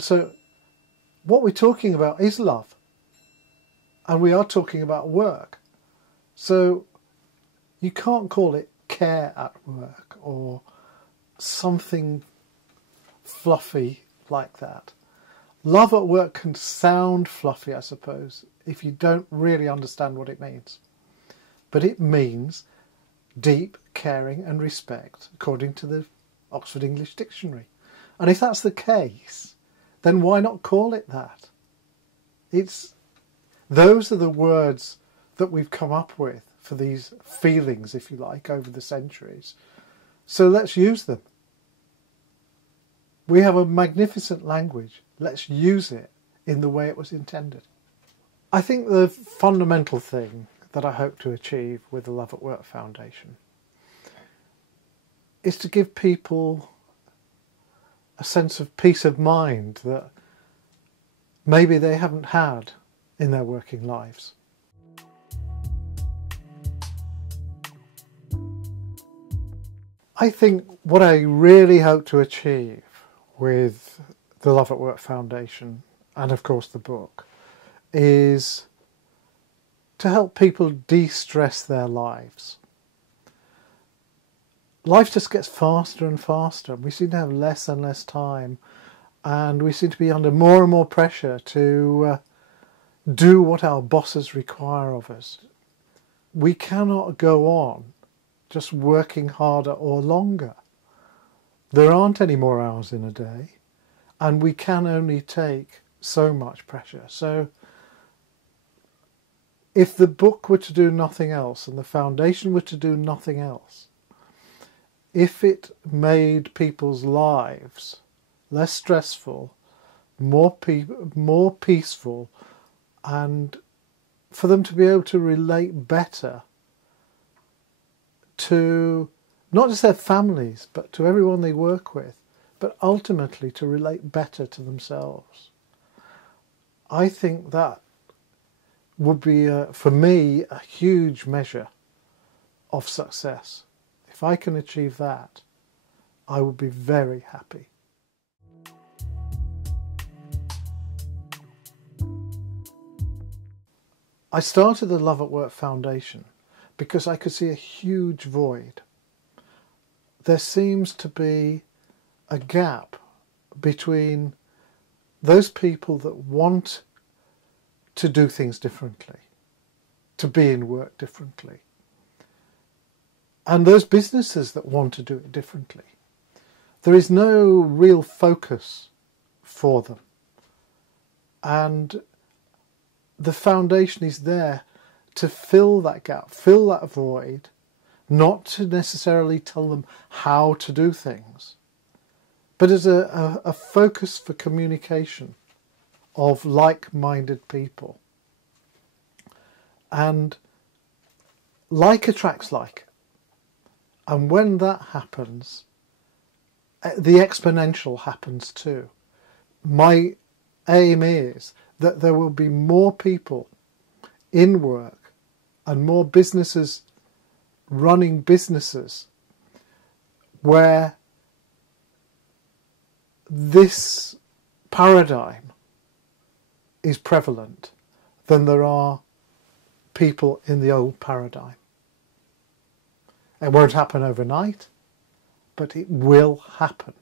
So what we're talking about is love, and we are talking about work. So you can't call it care at work or something fluffy like that. Love at work can sound fluffy, I suppose, if you don't really understand what it means. But it means deep caring and respect, according to the Oxford English Dictionary. And if that's the case, then why not call it that? Those are the words that we've come up with for these feelings, if you like, over the centuries. So let's use them. We have a magnificent language. Let's use it in the way it was intended. I think the fundamental thing that I hope to achieve with the Love at Work Foundation is to give people a sense of peace of mind that maybe they haven't had in their working lives. I think what I really hope to achieve with the Love at Work Foundation, and of course the book, is to help people de-stress their lives. Life just gets faster and faster. We seem to have less and less time, and we seem to be under more and more pressure to do what our bosses require of us. We cannot go on just working harder or longer. There aren't any more hours in a day, and we can only take so much pressure. So if the book were to do nothing else and the foundation were to do nothing else, if it made people's lives less stressful, more peaceful, and for them to be able to relate better to not just their families, but to everyone they work with, but ultimately to relate better to themselves, I think that would be, for me, a huge measure of success. If I can achieve that, I would be very happy. I started the Love at Work Foundation because I could see a huge void. There seems to be a gap between those people that want to do things differently, to be in work differently, and those businesses that want to do it differently. There is no real focus for them, and the foundation is there to fill that gap, fill that void, not to necessarily tell them how to do things, but as a focus for communication of like-minded people. And like attracts like. And when that happens, the exponential happens too. My aim is that there will be more people in work and more businesses running businesses where this paradigm is prevalent than there are people in the old paradigm. It won't happen overnight, but it will happen.